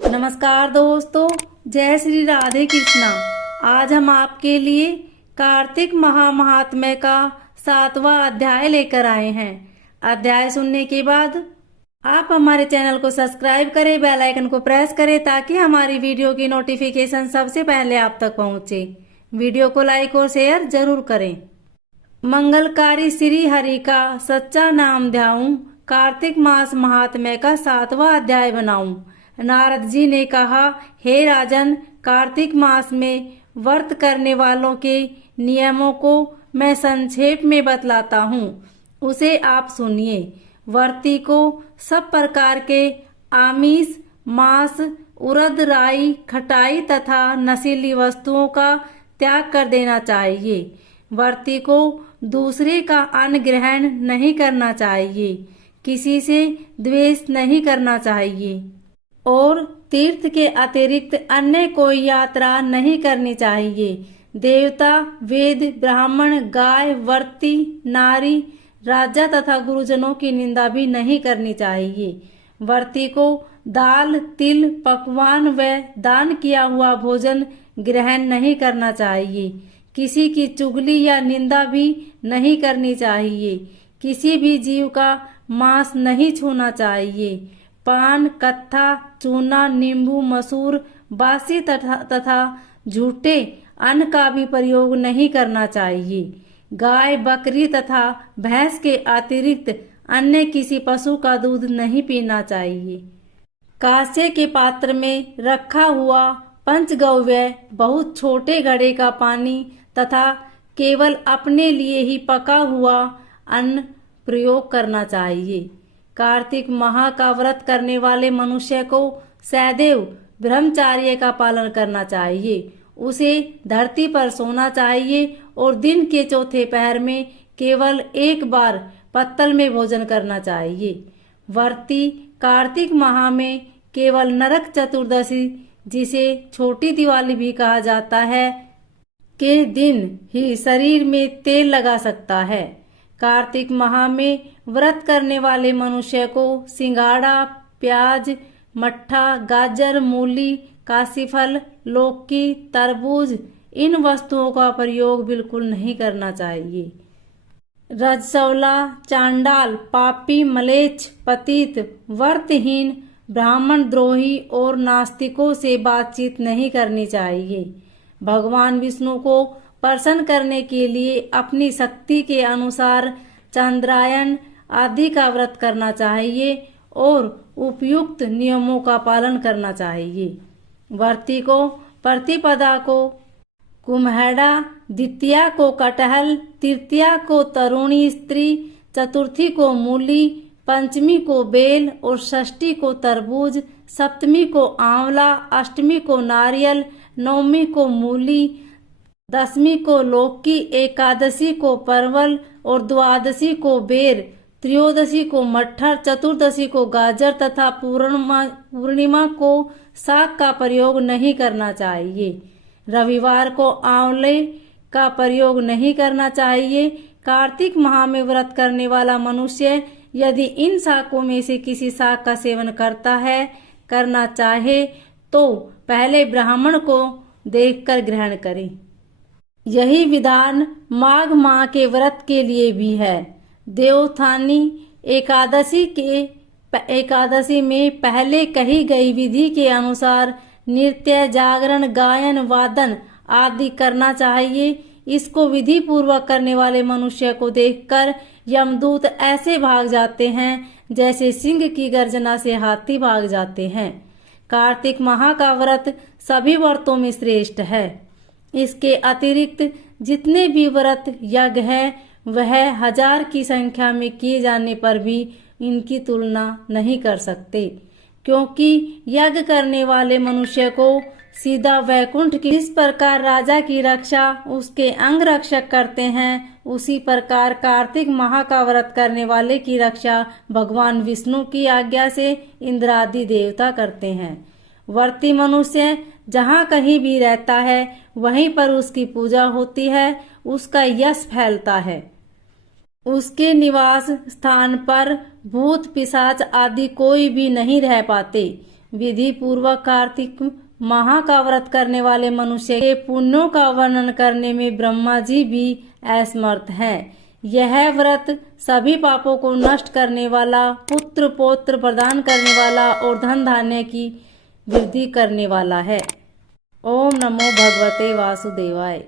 नमस्कार दोस्तों, जय श्री राधे कृष्णा। आज हम आपके लिए कार्तिक महात्म्य का 7वां अध्याय लेकर आए हैं। अध्याय सुनने के बाद आप हमारे चैनल को सब्सक्राइब करें, बेल आइकन को प्रेस करें ताकि हमारी वीडियो की नोटिफिकेशन सबसे पहले आप तक पहुंचे। वीडियो को लाइक और शेयर जरूर करें। मंगलकारी श्री हरि का सच्चा नाम ध्याऊं, कार्तिक मास महात्म्य का 7वां अध्याय बनाऊं। नारद जी ने कहा, हे राजन, कार्तिक मास में व्रत करने वालों के नियमों को मैं संक्षेप में बतलाता हूँ, उसे आप सुनिए। व्रती को सब प्रकार के आमिष, मांस, उड़द, राई, खटाई तथा नशीली वस्तुओं का त्याग कर देना चाहिए। व्रती को दूसरे का अन्न ग्रहण नहीं करना चाहिए, किसी से द्वेष नहीं करना चाहिए और तीर्थ के अतिरिक्त अन्य कोई यात्रा नहीं करनी चाहिए। देवता, वेद, ब्राह्मण, गाय, व्रती, नारी, राजा तथा गुरुजनों की निंदा भी नहीं करनी चाहिए। व्रती को दाल, तिल, पकवान व दान किया हुआ भोजन ग्रहण नहीं करना चाहिए। किसी की चुगली या निंदा भी नहीं करनी चाहिए। किसी भी जीव का मांस नहीं छूना चाहिए। पान, कत्था, चूना, नींबू, मसूर, बासी तथा झूठे अन्न का भी प्रयोग नहीं करना चाहिए। गाय, बकरी तथा भैंस के अतिरिक्त अन्य किसी पशु का दूध नहीं पीना चाहिए। कांसे के पात्र में रखा हुआ पंचगव्य, बहुत छोटे घड़े का पानी तथा केवल अपने लिए ही पका हुआ अन्न प्रयोग करना चाहिए। कार्तिक माह का व्रत करने वाले मनुष्य को सदैव ब्रह्मचर्य का पालन करना चाहिए। उसे धरती पर सोना चाहिए और दिन के चौथे पहर में केवल एक बार पत्तल में भोजन करना चाहिए। व्रती कार्तिक माह में केवल नरक चतुर्दशी, जिसे छोटी दिवाली भी कहा जाता है, के दिन ही शरीर में तेल लगा सकता है। कार्तिक माह में व्रत करने वाले मनुष्य को सिंगाड़ा, प्याज, मट्ठा, गाजर, मूली, काशीफल, लौकी, तरबूज, इन वस्तुओं का प्रयोग बिल्कुल नहीं करना चाहिए। रजस्वला, चांडाल, पापी, म्लेच्छ, पतित, व्रतहीन, ब्राह्मण द्रोही और नास्तिकों से बातचीत नहीं करनी चाहिए। भगवान विष्णु को प्रसन्न करने के लिए अपनी शक्ति के अनुसार चंद्रायन आदि का व्रत करना चाहिए और उपयुक्त नियमों का पालन करना चाहिए। व्रती को प्रतिपदा को कुम्हेड़ा, द्वितीया को कटहल, तृतीया को तरुणी स्त्री, चतुर्थी को मूली, पंचमी को बेल और षष्ठी को तरबूज, सप्तमी को आंवला, अष्टमी को नारियल, नवमी को मूली, दसवीं को लौकी, एकादशी को परवल और द्वादशी को बेर, त्रयोदशी को मट्ठर, चतुर्दशी को गाजर तथा पूर्णिमा को साग का प्रयोग नहीं करना चाहिए। रविवार को आंवले का प्रयोग नहीं करना चाहिए। कार्तिक माह में व्रत करने वाला मनुष्य यदि इन शाकों में से किसी शाक का सेवन करना चाहे तो पहले ब्राह्मण को देखकर ग्रहण करे। यही विधान माघ माह के व्रत के लिए भी है। देवोत्थानी एकादशी में पहले कही गई विधि के अनुसार नृत्य, जागरण, गायन, वादन आदि करना चाहिए। इसको विधि पूर्वक करने वाले मनुष्य को देखकर यमदूत ऐसे भाग जाते हैं जैसे सिंह की गर्जना से हाथी भाग जाते हैं। कार्तिक माह का व्रत सभी व्रतों में श्रेष्ठ है। इसके अतिरिक्त जितने भी व्रत यज्ञ है वह 1000 की संख्या में किए जाने पर भी इनकी तुलना नहीं कर सकते, क्योंकि यज्ञ करने वाले मनुष्य को सीधा वैकुंठ की जिस प्रकार राजा की रक्षा उसके अंग रक्षक करते हैं, उसी प्रकार कार्तिक माह का व्रत करने वाले की रक्षा भगवान विष्णु की आज्ञा से इंद्र आदि देवता करते हैं। व्रती मनुष्य जहाँ कहीं भी रहता है वहीं पर उसकी पूजा होती है, उसका यश फैलता है। उसके निवास स्थान पर भूत पिशाच आदि कोई भी नहीं रह पाते। विधि पूर्वक कार्तिक माह का व्रत करने वाले मनुष्य के पुण्यों का वर्णन करने में ब्रह्मा जी भी असमर्थ हैं। यह व्रत सभी पापों को नष्ट करने वाला, पुत्र पौत्र प्रदान करने वाला और धन धान्य की वृद्धि करने वाला है। ओम नमो भगवते वासुदेवाय।